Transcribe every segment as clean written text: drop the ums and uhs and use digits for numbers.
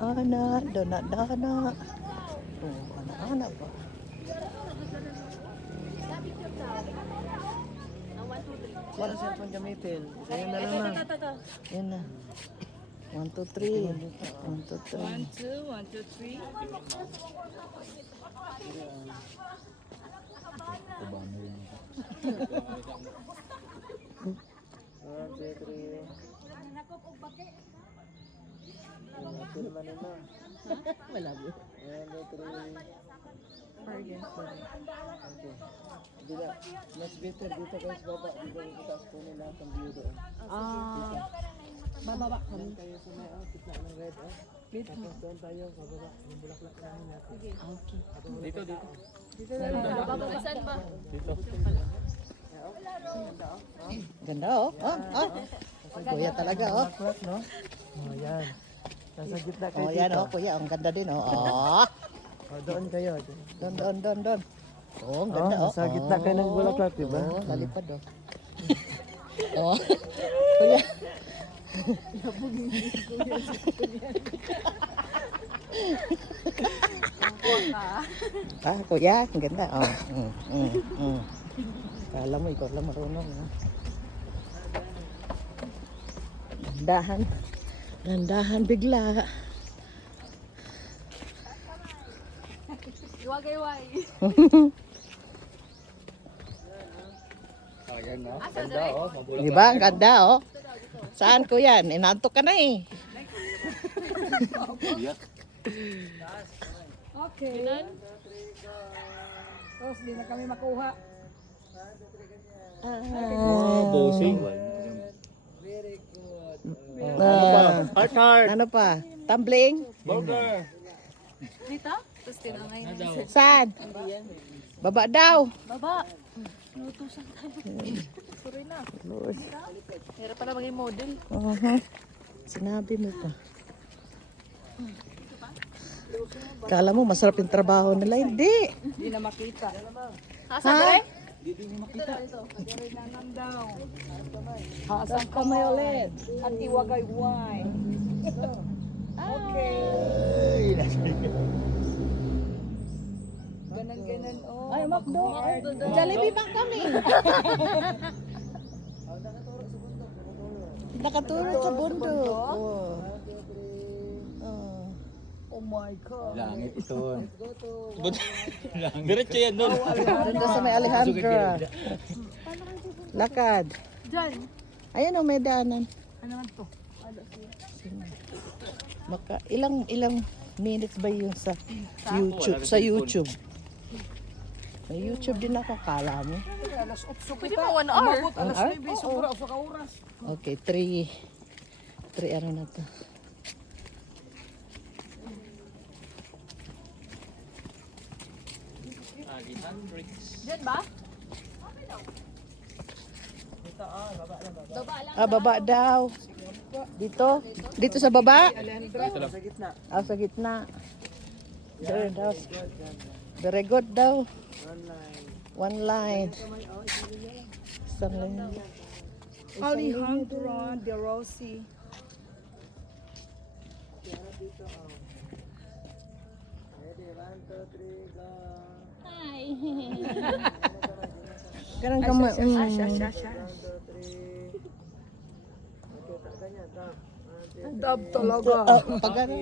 Ana, dana. Oh, anak-anak ba? Wala siya pang gamitin. Sa'yo na lang ma'am. Yan na. 1, 2, 3. 1, 2, 3. 1, 2, 3. One, two, three. Pirma na na. Wala mo. 1, 2, 3. Okay. Bila, mas better dito guys baba. Dito yung itaas po nila ang view doon. Bababa Doon tayo sa may kita ng red Tapos doon tayo bababa. Yung bulaklak namin natin. Okay. Dito. Saan ba? Ganda oh. Kuya talaga oh. Bulaklak no? Oh yan. Nasa gitna kayo Oh, yan dito. oh, kuya, ang ganda din oh. Oh. Oh, doon kayo. Don. Oh, ang ganda oh. Sa gitna kayo ng bulaklak, diba? Oh, lalipad oh. Oh. Kuya. Kuya, ang ganda oh. Kala mo ikaw lang marunong ha. Dandahan bigla. Iwagay-way. Ganda oh. Di ba? Ang ganda oh. Saan kuya? Inantok ka na eh. Okay. Tapos di na kami makuha. Bossing. Very good. Heart. Ano pa? Tumbling? Burger. Dito? Tapos tinangay na. Saan? Baba daw. Baba. Nutusan tayo. Sorry na. Hirap pala maging model. Sinabi mo pa. Kala mo masarap yung trabaho nila. Hindi. Hindi na makita. Ha? Hasang kamay ulit. At iwagay-way. Okay. Ganan-ganan oh. Ay, Macdo. Jollibee ba kami? Nakaturo sa bundok. Oh. Oh my God. Langit ito. Diretso yan doon. Doon sa may Alejandra. Lakad. Diyan. Ayan o, may daanan. Ano naman to? Ilang minutes ba yun sa YouTube? Sa YouTube. May YouTube din ako, kala mo. Pwede mo 1 hour. An hour? Okay, 3 ano na to. Diyan ba? Baba daw. Dito? Dito sa baba? Sa gitna. Sa gitna. There daw. Very good daw. One line. Isang line. Alejandra De Rossi. Ganang ka mo. Dab talaga. Pag ano?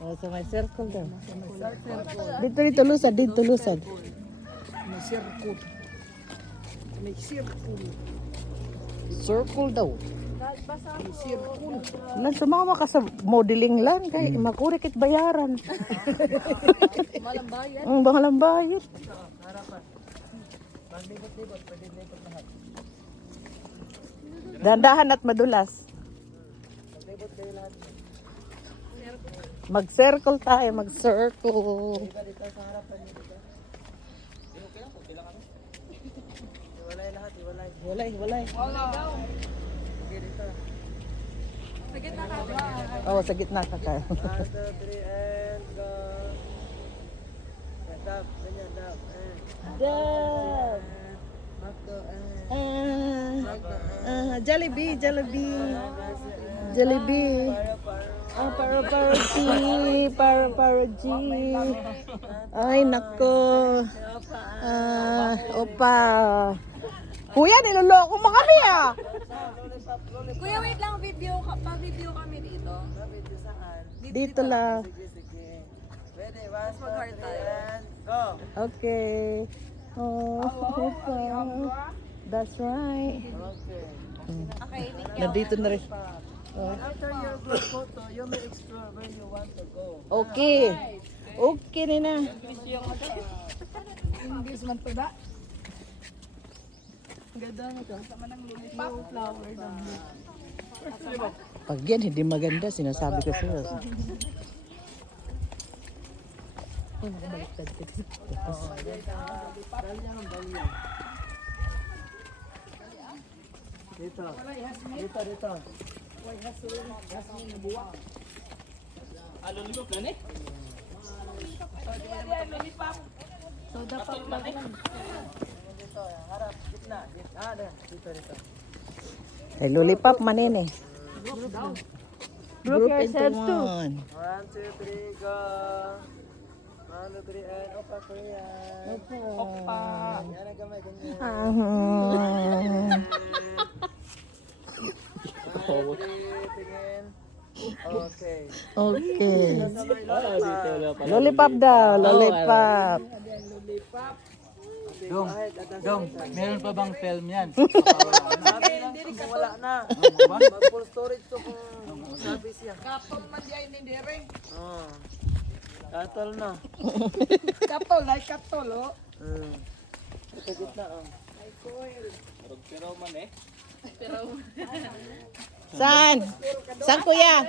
Sa may circle daw. Dito lusad, dito lusad. May circle. May circle. Circle daw. May circle. Lang sumama ka sa modeling lang kay makurikit bayaran. Malambayan. Ang bangalang bayot. Dandahan at madulas. Mag-circle tayo, mag-circle. Walay. Sa gitna ka ba? Oo, sa gitna ka tayo. 1, 2, 3, and go. Dab, ganyan, dab. Dab. Macdo, Jollibee. Jollibee. Para G. Ay, nako. Opa. Kuya, niloloko mo kami ah. Kuya, wait lang. Pa-review kami dito. Dito lang. Ready, Mas mag-heart tayo. go. Okay. Oh, opa. That's right. Okay. Okay, thank you. Nandito na rin. Oh. After your group photo, you may explore where you want to go. Okay. Okay na. English man to ba? Ganda na to. Sama ng lollipop. Flower lang. Pag yan, hindi maganda, sinasabi ko sa'yo. Dito. Dito. Soda pop lang. Dito, harap, gitna. Dito. Ay, lollipop manene. Group yourselves into too. one. 1, 2, 3, go. 1, 2, 3, and opa, Korean. Opa. Yan ang gamay, ganyan. Tingin. Okay. Okay. Sabay lollipop. Lollipop daw, lollipop. Dong, meron pa bang film yan? Sabi lang kung wala na. Mag-full storage to kung sabi siya. Kapon man diyan hindi rin. Oh. Katol na. Kapol, like kapol, oh. Ito gitna, oh. Saan? Saan kuya?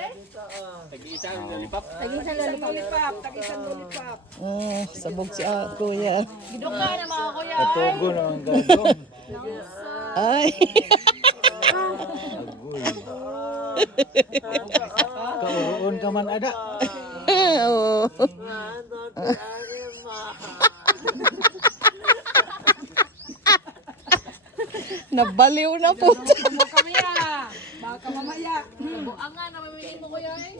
Tagisan lollipop. Tagisan lollipop. Sabog si kuya. Gidok ka na mga kuya. Togo na ang gagawin. Ay. Kauroon ka man ada. Oo. Nabaliw na po. Mo kami ah. Baka mamaya. Buangan na mamili mo kuya eh.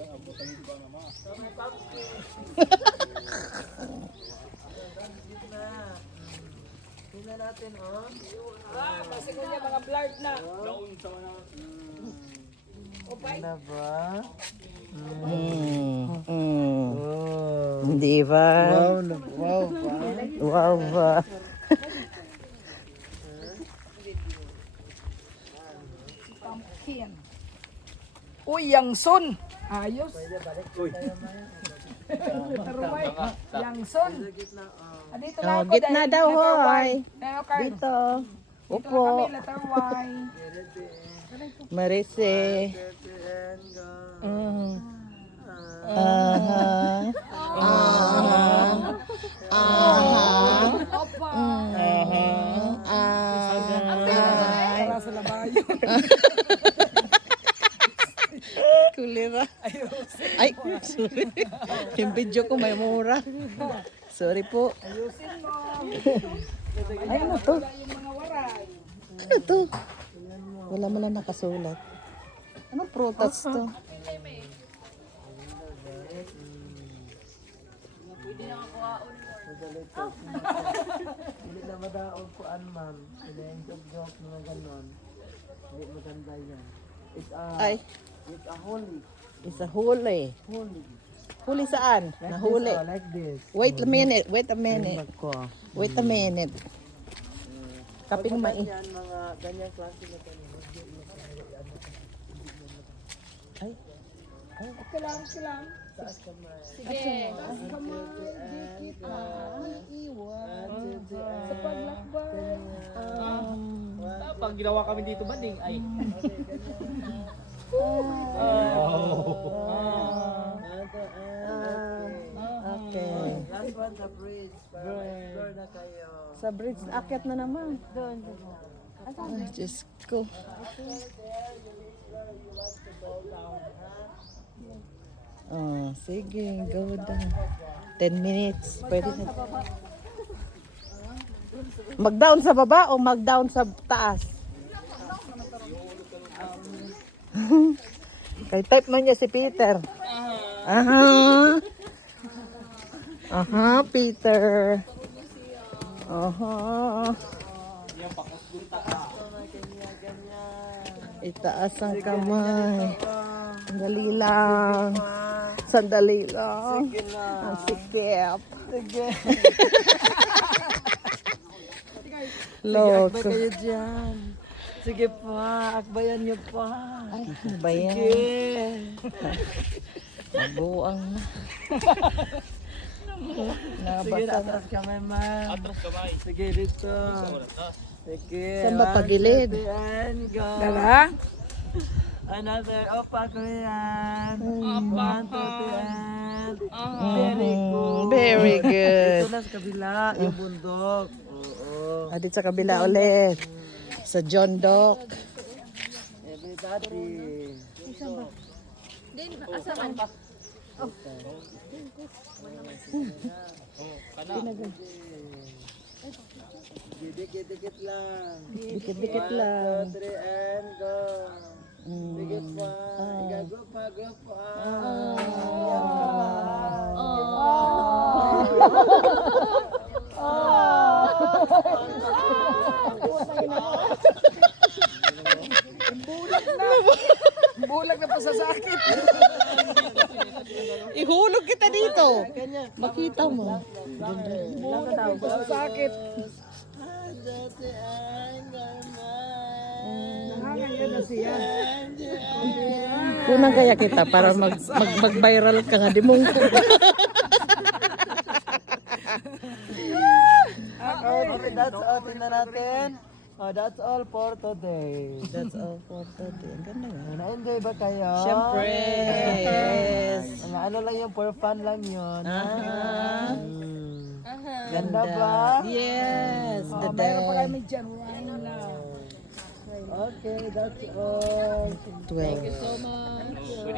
Tingnan natin, oh. Kasi kuya mga blurred na. Ano ba? Hindi ba? Wow ba? Wow ba? Pumpkin. Uy, yang son. Ayos. Taruay. Yang son. Gitna, oh. Dito Oh, na ako gitna dahil daw, letter hoy. Y. Tayo, Carl. Dito. Dito na Upo. kami, letter Y. Marise. And go. Aha. Aha. Aha. Opa. Ay. Para sa labayo. Kulira. Ay, sorry. Yung video ko may mura. Sorry po. Ayusin mo. Ay, ano to? Yung mga waray. Ano to? Wala mo lang nakasulat. Anong prutas to? Hindi na madaog ko ma'am. Hindi yung joke mga ganon. Hindi maganda yan. Ay, It's a holy. isa huli. Holy. Huli saan? Nahuli. This, like this. Wait a minute, wait a minute. Ko. Wait a minute. Kaping mai. Yan mga ganyang klase na ganyan. Ay, Okay lang. Taas kamay. Sige. Taas kamay. Dikit. Iwan. Sa paglakbay. Pag ginawa kami dito banding ay. okay. Last one, the bridge. Para ma-explore na kayo. Sa bridge, akyat na naman. Ay, Diyos ko. Oh, sige, go down. 10 minutes. Pwede na. Mag-down sa baba o mag-down sa taas? Kay type man niya si Peter. Aha. Aha, Peter. Aha. Itaas ang kamay. Sandali lang. Sandali lang. Sige na. Ang sikip. Sige. Loko. Akbay kayo dyan. Sige pa, akbayan niyo pa. Ay, ano ba yan? Sige. Mabuang na. Sige, Nabasa na. atras kamay, ma'am. Atras kamay. Sige, dito. Sige. Saan ba pagilid? 1, 2, 3, and go. Dala? Another. Opa ko yan. 1, 2, 3, and. Very good. Very good. Ito na sa kabila, yung bundok. Oo. Adit sa kabila ulit. Sa John Doc. Everybody. Din, asa man? Dikit-dikit lang. Dikit-dikit 1, lang. 2, 3, and go. Sige pa. Group pa, group pa. Bulag na pa sa sakit. Ihulog kita dito. Makita mo. Sakit. Kunang kaya kita para mag-viral ka nga. Di mong Okay, that's all. Tingnan natin. That's all for today. That's all for today. Ang ganda nga. Na-enjoy ba kayo? Siyempre. Yes. Ano lang yun, for fun lang yun. Aha. Ganda ba? Yes. The Mayroon pa bell. kami dyan. Wala na. Okay, that's all. 12. So much.